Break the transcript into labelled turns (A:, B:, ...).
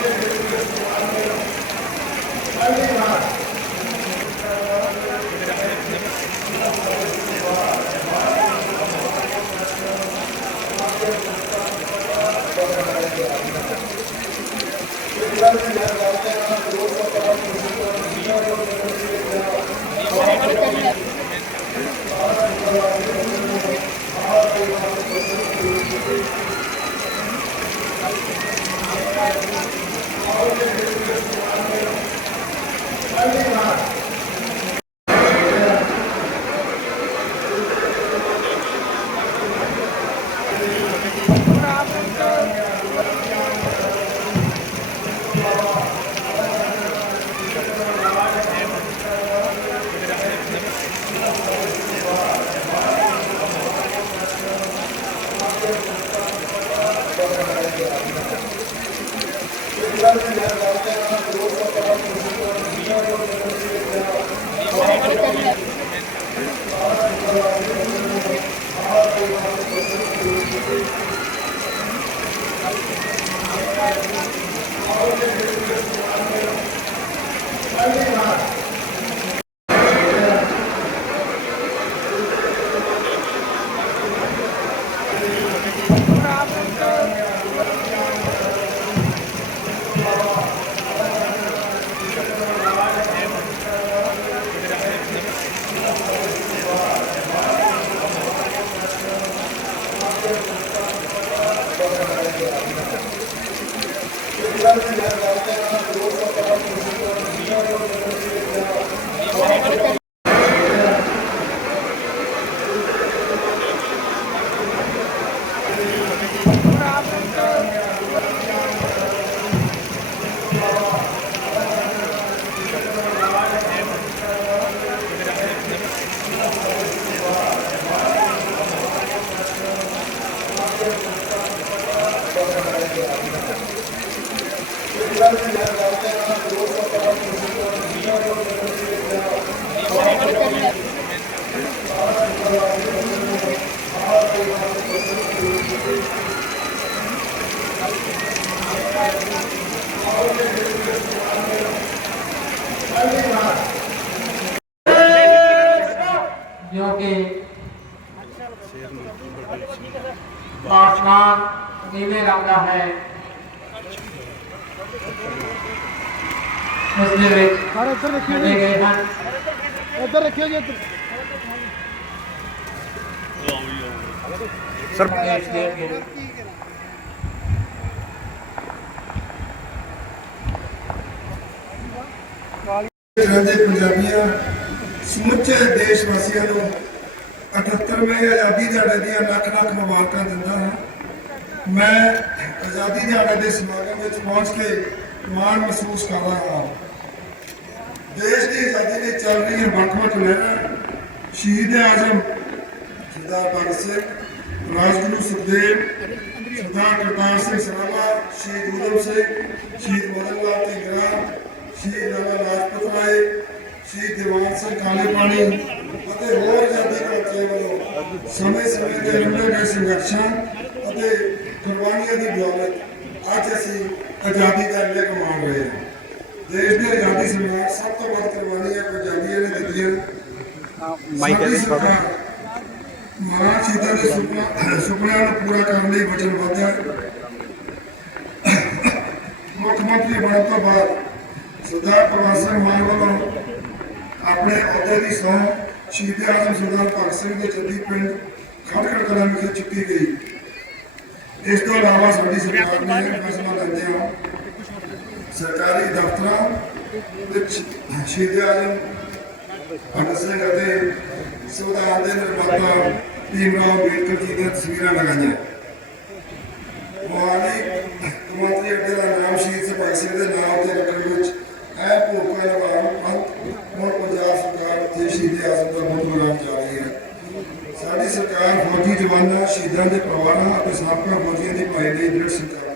A: Thank you. जो कि आसमान नीले रंग है। ਉਸ ਦੇ ਵਿੱਚ ਸਾਰੇ ਇੱਧਰ ਰੱਖਿਓ ਜੀ ਗਏ ਹਨ ਇੱਧਰ ਰੱਖਿਓ ਜੀ ਇੱਧਰ ਸਰ
B: ਦੇ ਪੰਜਾਬੀਆਂ, ਸਮੁੱਚੇ ਦੇਸ਼ ਵਾਸੀਆਂ ਨੂੰ 78ਵੇਂ ਆਜ਼ਾਦੀ ਦਿਹਾੜੇ ਦੀਆਂ ਲੱਖ ਲੱਖ ਮੁਬਾਰਕਾਂ ਦਿੰਦਾ ਹਾਂ। ਮੈਂ ਆਜ਼ਾਦੀ ਦਿਹਾੜੇ ਦੇ ਸਮਾਗਮ ਵਿੱਚ ਪਹੁੰਚ ਕੇ ਮਾਣ ਮਹਿਸੂਸ ਕਰ ਰਿਹਾ ਹਾਂ। ਦੇਸ਼ ਦੀ ਆਜ਼ਾਦੀ ਲਈ ਚੱਲ ਰਹੀਆਂ ਵੱਖ-ਵੱਖ ਲਹਿਰਾਂ, ਸ਼ਹੀਦ ਆਜ਼ਮ, ਸਰਦਾਰ ਭਗਤ ਸਿੰਘ, ਰਾਜਗੁਰੂ ਸੁਖਦੇਵ, ਸਰਦਾਰ ਕਰਤਾਰ ਸਿੰਘ ਸਰਾਭਾ, ਸ਼ਹੀਦ ਊਧਮ ਸਿੰਘ, ਸ਼ਹੀਦ ਮਦਨ ਲਾਲ ਢੀਂਗਰਾ, ਸ਼ਹੀਦ ਨਵਾਂ ਲਾਜਪਤ ਰਾਏ, ਸ਼ਹੀਦ ਦੀਵਾਨ ਸਿੰਘ ਕਾਲੇ ਪਾਣੀ ਅਤੇ ਹੋਰ ਆਜ਼ਾਦੀ ਘੋਟਲੇ ਵੱਲੋਂ ਸਮੇਂ-ਸਮੇਂ ਦੇ ਲੰਬੇ ਗਏ ਸੰਘਰਸ਼ਾਂ ਅਤੇ ਕੁਰਬਾਨੀਆਂ ਦੀ ਬਦੌਲਤ ਅੱਜ ਅਸੀਂ ਆਜ਼ਾਦੀ ਦਾ ਨਿਕ ਮਾਣ ਰਹੇ ਹਾਂ। ਦੇਸ਼ ਦੀ ਆਜ਼ਾਦੀ ਸੰਗਰਾਮ ਸਭ ਤੋਂ ਵੱਧ ਕੁਰਬਾਨੀਆਂ ਪੰਜਾਬੀਆਂ ਨੇ ਦਿੱਤੀਆਂ। ਮਾਈਕ ਦੇ ਮਹਾਨ ਸ਼ਹੀਦਾਂ ਦੇ ਸੁਪਨਾ ਸੁਪਨਿਆਂ ਨੂੰ ਪੂਰਾ ਕਰਨ ਲਈ ਵਚਨਬੱਧ ਹੈ ਮੁੱਖ ਮੰਤਰੀ ਬਣਨ ਤੋਂ ਬਾਅਦ ਸਰਦਾਰ ਭਗਵੰਤ ਸਿੰਘ ਮਾਨ ਵੱਲੋਂ ਆਪਣੇ ਅਹੁਦੇ ਦੀ ਸਹੁੰ ਸ਼ਹੀਦ ਆਜ਼ਮ ਸਰਦਾਰ ਭਗਤ ਸਿੰਘ ਦੇ ਜੱਦੀ ਪਿੰਡ ਖੜਖੜ ਕਲਾਂ ਵਿਖੇ ਚੁੱਕੀ ਗਈ। ਇਸ ਤੋਂ ਇਲਾਵਾ ਸਾਡੀ ਸਰਕਾਰ ਨੇ ਫੈਸਲਾ ਲੈਂਦੇ ਹਾਂ ਸਰਕਾਰੀ ਦਫ਼ਤਰਾਂ ਵਿੱਚ ਸ਼ਹੀਦ ਆਜ਼ਮ, ਭਗਤ ਸਿੰਘ ਅਤੇ ਸੰਵਿਧਾਨ ਦੇ ਨਿਰਮਾਤਾ ਭੀਮ ਰਾਓ ਅੰਬੇਡਕਰ ਜੀ ਦੀਆਂ ਤਸਵੀਰਾਂ ਲਗਾਈਆਂ। ਮੋਹਾਲੀ ਕੌਮਾਂਤਰੀ ਫੌਜੀ ਜਵਾਨਾਂ ਸ਼ਹੀਦਾਂ ਦੇ ਪਰਿਵਾਰਾਂ ਅਤੇ ਸਾਬਕਾ ਫੌਜੀਆਂ ਦੇ ਭਾਈ ਦੇ ਦ੍ਰਿੜ ਸਤਿਕਾਰ